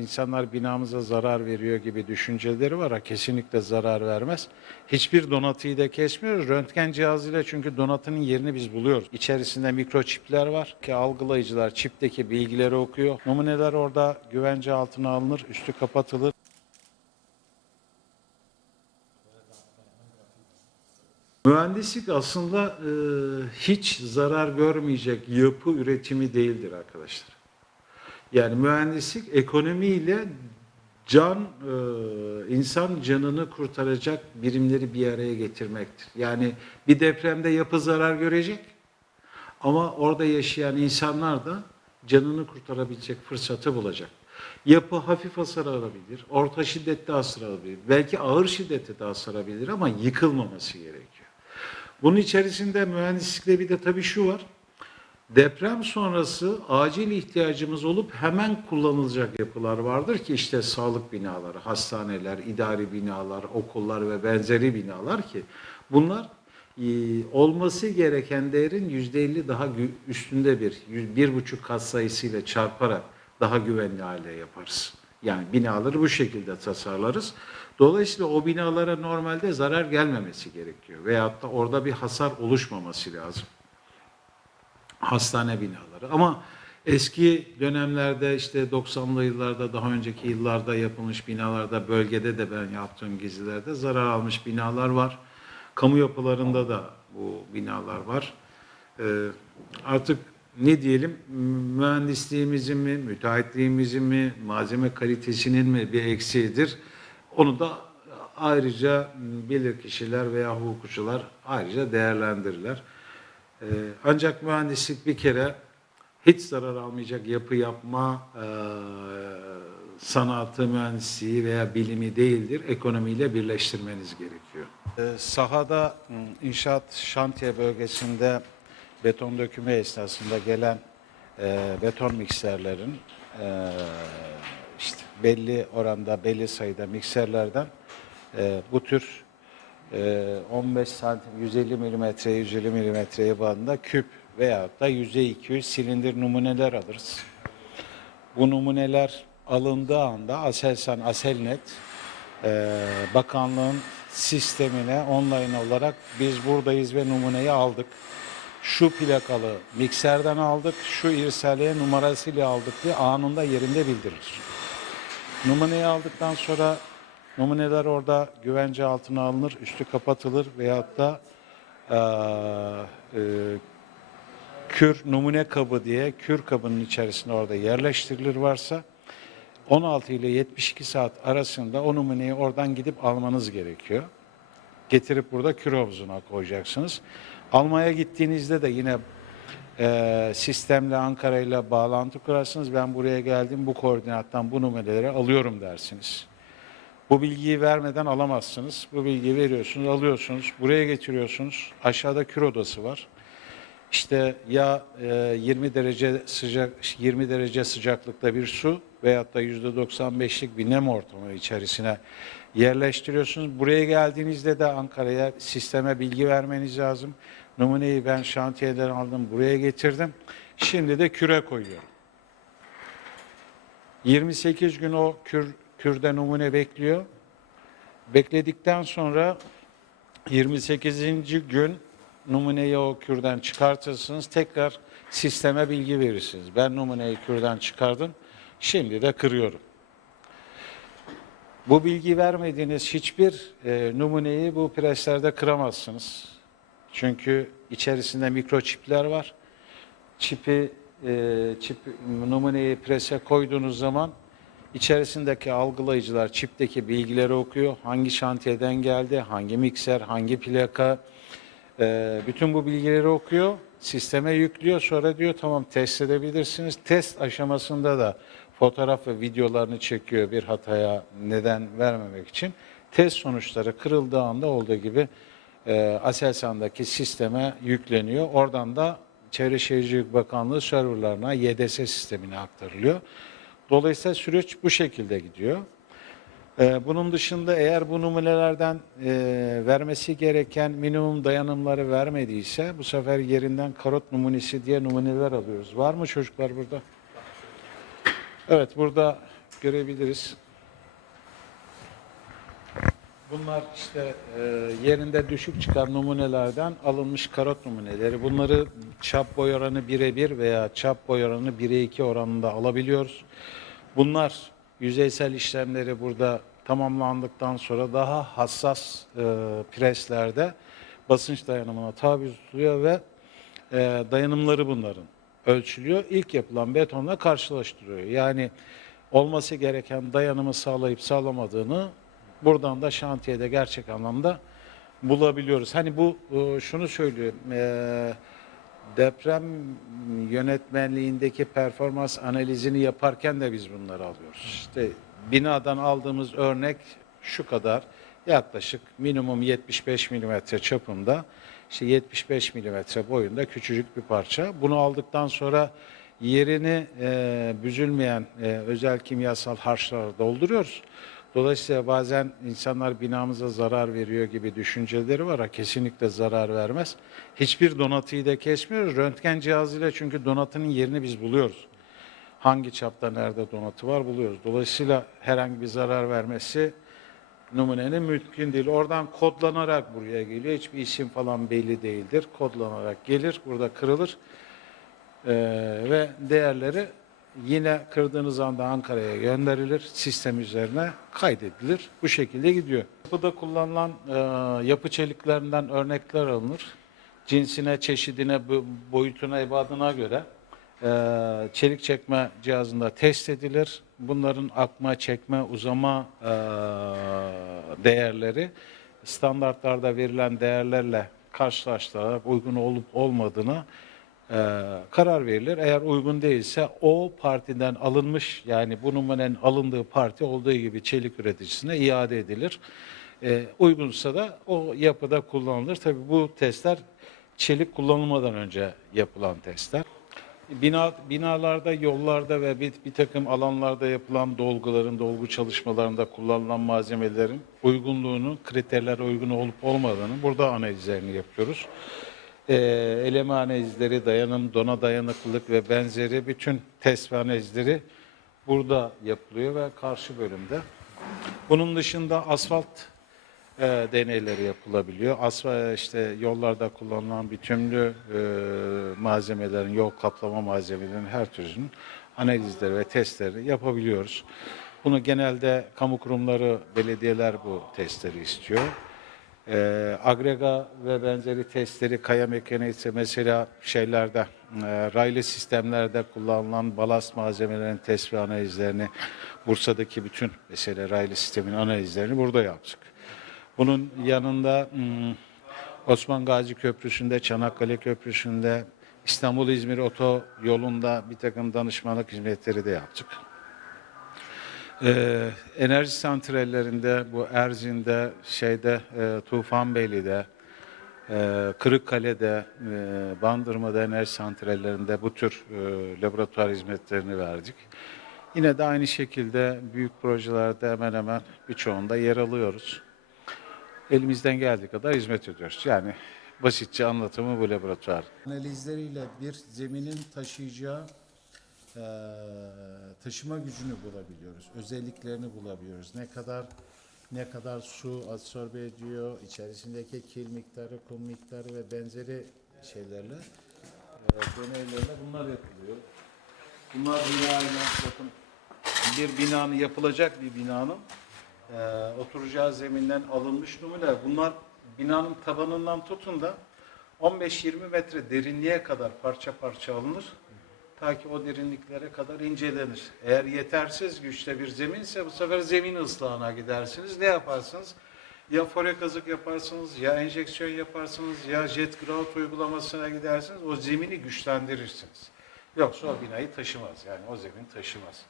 İnsanlar binamıza zarar veriyor gibi düşünceleri var. Kesinlikle zarar vermez. Hiçbir donatıyı da kesmiyoruz. Röntgen cihazıyla çünkü donatının yerini biz buluyoruz. İçerisinde mikroçipler var ki algılayıcılar çipteki bilgileri okuyor. Numuneler orada güvence altına alınır, üstü kapatılır. Mühendislik aslında e, hiç zarar görmeyecek yapı üretimi değildir arkadaşlar. Yani mühendislik ekonomiyle can, e, insan canını kurtaracak birimleri bir araya getirmektir. Yani bir depremde yapı zarar görecek ama orada yaşayan insanlar da canını kurtarabilecek fırsatı bulacak. Yapı hafif hasar alabilir, orta şiddette hasar alabilir, belki ağır şiddette de hasar alabilir ama yıkılmaması gerekiyor. Bunun içerisinde mühendislikte bir de tabii şu var. Deprem sonrası acil ihtiyacımız olup hemen kullanılacak yapılar vardır ki işte sağlık binaları, hastaneler, idari binalar, okullar ve benzeri binalar ki bunlar e, olması gereken değerin yüzde elli daha gü- üstünde bir, bir buçuk kat sayısıyla çarparak daha güvenli hale yaparız. Yani binaları bu şekilde tasarlarız. Dolayısıyla o binalara normalde zarar gelmemesi gerekiyor. Veyahut da orada bir hasar oluşmaması lazım hastane binaları. Ama eski dönemlerde işte 90'lı yıllarda daha önceki yıllarda yapılmış binalarda bölgede de ben yaptığım gezilerde zarar almış binalar var. Kamu yapılarında da bu binalar var. Ee, artık ne diyelim mühendisliğimizin mi, müteahhitliğimizin mi, malzeme kalitesinin mi bir eksiğidir. Onu da ayrıca bilirkişiler veya hukukçular ayrıca değerlendirirler. Ee, ancak mühendislik bir kere hiç zarar almayacak yapı yapma e, sanatı, mühendisliği veya bilimi değildir. Ekonomiyle birleştirmeniz gerekiyor. Ee, sahada m, inşaat şantiye bölgesinde beton dökümü esnasında gelen e, beton mikserlerin e, işte belli oranda, belli sayıda mikserlerden bu tür 15 santim 150 milimetre 150 milimetreye bandında küp veyahut da yüzey 200 silindir numuneler alırız. Bu numuneler alındığı anda Aselsan, Aselnet e, bakanlığın sistemine online olarak biz buradayız ve numuneyi aldık. Şu plakalı mikserden aldık, şu irsaliye numarasıyla aldık diye anında yerinde bildirir. Numuneyi aldıktan sonra numuneler orada güvence altına alınır, üstü kapatılır veyahut da eee, e, kür numune kabı diye kür kabının içerisine orada yerleştirilir varsa 16 ile 72 saat arasında o numuneyi oradan gidip almanız gerekiyor. Getirip burada kür havuzuna koyacaksınız. Almaya gittiğinizde de yine e, sistemle Ankara ile bağlantı kurarsınız. Ben buraya geldim bu koordinattan bu numuneleri alıyorum dersiniz. Bu bilgiyi vermeden alamazsınız. Bu bilgiyi veriyorsunuz, alıyorsunuz, buraya getiriyorsunuz. Aşağıda kür odası var. İşte ya e, 20 derece sıcak 20 derece sıcaklıkta bir su veyahut da %95'lik bir nem ortamı içerisine yerleştiriyorsunuz. Buraya geldiğinizde de Ankara'ya sisteme bilgi vermeniz lazım. Numuneyi ben şantiyeden aldım, buraya getirdim. Şimdi de küre koyuyorum. 28 gün o kür, kürde numune bekliyor. Bekledikten sonra 28. gün numuneyi o kürden çıkartırsınız. Tekrar sisteme bilgi verirsiniz. Ben numuneyi kürden çıkardım. Şimdi de kırıyorum. Bu bilgi vermediğiniz hiçbir e, numuneyi bu preslerde kıramazsınız. Çünkü içerisinde mikroçipler var. Çipi, e, çip, numuneyi prese koyduğunuz zaman içerisindeki algılayıcılar çipteki bilgileri okuyor. Hangi şantiyeden geldi, hangi mikser, hangi plaka, e, bütün bu bilgileri okuyor. Sisteme yüklüyor. Sonra diyor tamam test edebilirsiniz. Test aşamasında da fotoğraf ve videolarını çekiyor bir hataya neden vermemek için. Test sonuçları kırıldığı anda olduğu gibi e, Aselsan'daki sisteme yükleniyor. Oradan da Çevre Şehircilik Bakanlığı serverlarına YDS sistemine aktarılıyor. Dolayısıyla süreç bu şekilde gidiyor. Ee, Bunun dışında eğer bu numunelerden e, vermesi gereken minimum dayanımları vermediyse bu sefer yerinden karot numunesi diye numuneler alıyoruz. Var mı çocuklar burada? Evet burada görebiliriz. Bunlar işte e, yerinde düşük çıkan numunelerden alınmış karot numuneleri. Bunları çap boy oranı birebir veya çap boy oranı 1'e 2 oranında alabiliyoruz. Bunlar yüzeysel işlemleri burada tamamlandıktan sonra daha hassas e, preslerde basınç dayanımına tabi tutuluyor ve e, dayanımları bunların ölçülüyor. İlk yapılan betonla karşılaştırıyor. Yani olması gereken dayanımı sağlayıp sağlamadığını buradan da şantiyede gerçek anlamda bulabiliyoruz. Hani bu e, şunu söylüyor. e, deprem yönetmenliğindeki performans analizini yaparken de biz bunları alıyoruz. İşte binadan aldığımız örnek şu kadar yaklaşık minimum 75 milimetre çapında işte 75 milimetre boyunda küçücük bir parça. Bunu aldıktan sonra yerini e, büzülmeyen e, özel kimyasal harçlarla dolduruyoruz. Dolayısıyla bazen insanlar binamıza zarar veriyor gibi düşünceleri var. Kesinlikle zarar vermez. Hiçbir donatıyı da kesmiyoruz. Röntgen cihazıyla çünkü donatının yerini biz buluyoruz. Hangi çapta nerede donatı var buluyoruz. Dolayısıyla herhangi bir zarar vermesi numunenin mümkün değil. Oradan kodlanarak buraya geliyor. Hiçbir isim falan belli değildir. Kodlanarak gelir, burada kırılır. Ee, ve değerleri yine kırdığınız anda Ankara'ya gönderilir. Sistem üzerine kaydedilir. Bu şekilde gidiyor. Yapıda kullanılan e, yapı çeliklerinden örnekler alınır. Cinsine, çeşidine, boyutuna, ebadına göre e, çelik çekme cihazında test edilir. Bunların akma, çekme, uzama e, değerleri standartlarda verilen değerlerle karşılaştırılarak uygun olup olmadığını e, karar verilir. Eğer uygun değilse o partiden alınmış yani bu numunenin alındığı parti olduğu gibi çelik üreticisine iade edilir. E, uygunsa da o yapıda kullanılır. Tabii bu testler çelik kullanılmadan önce yapılan testler. Bina, binalarda, yollarda ve bir, bir takım alanlarda yapılan dolguların, dolgu çalışmalarında kullanılan malzemelerin uygunluğunu, kriterlere uygun olup olmadığını burada analizlerini yapıyoruz. Ee, eleme analizleri, dayanım, dona dayanıklılık ve benzeri bütün test ve analizleri burada yapılıyor ve karşı bölümde. Bunun dışında asfalt e, deneyleri yapılabiliyor. Asfalt işte yollarda kullanılan bütünlü e, malzemelerin, yol kaplama malzemelerinin her türünün analizleri ve testleri yapabiliyoruz. Bunu genelde kamu kurumları, belediyeler bu testleri istiyor. E, agrega ve benzeri testleri kaya mekaniği mesela şeylerde e, raylı sistemlerde kullanılan balast malzemelerin test ve analizlerini Bursa'daki bütün mesela raylı sistemin analizlerini burada yaptık. Bunun yanında hmm, Osman Gazi Köprüsü'nde, Çanakkale Köprüsü'nde, İstanbul-İzmir otoyolunda bir takım danışmanlık hizmetleri de yaptık. Ee, enerji santrallerinde, bu Erzin'de, şeyde, e, Tufanbeyli'de, e, Kırıkkale'de, e, Bandırma'da enerji santrallerinde bu tür e, laboratuvar hizmetlerini verdik. Yine de aynı şekilde büyük projelerde hemen hemen birçoğunda yer alıyoruz. Elimizden geldiği kadar hizmet ediyoruz. Yani basitçe anlatımı bu laboratuvar. Analizleriyle bir zeminin taşıyacağı eee, taşıma gücünü bulabiliyoruz. Özelliklerini bulabiliyoruz. Ne kadar ne kadar su absorbe ediyor, içerisindeki kil miktarı, kum miktarı ve benzeri şeylerle eee, deneylerle bunlar yapılıyor. Bunlar binayla bakın bir binanın yapılacak bir binanın e, oturacağı zeminden alınmış numuneler. Bunlar binanın tabanından tutun da 15-20 metre derinliğe kadar parça parça alınır. Ta ki o derinliklere kadar incelenir. Eğer yetersiz güçte bir zeminse bu sefer zemin ıslahına gidersiniz. Ne yaparsınız? Ya fore kazık yaparsınız, ya enjeksiyon yaparsınız, ya jet grout uygulamasına gidersiniz. O zemini güçlendirirsiniz. Yoksa o binayı taşımaz. Yani o zemin taşımaz.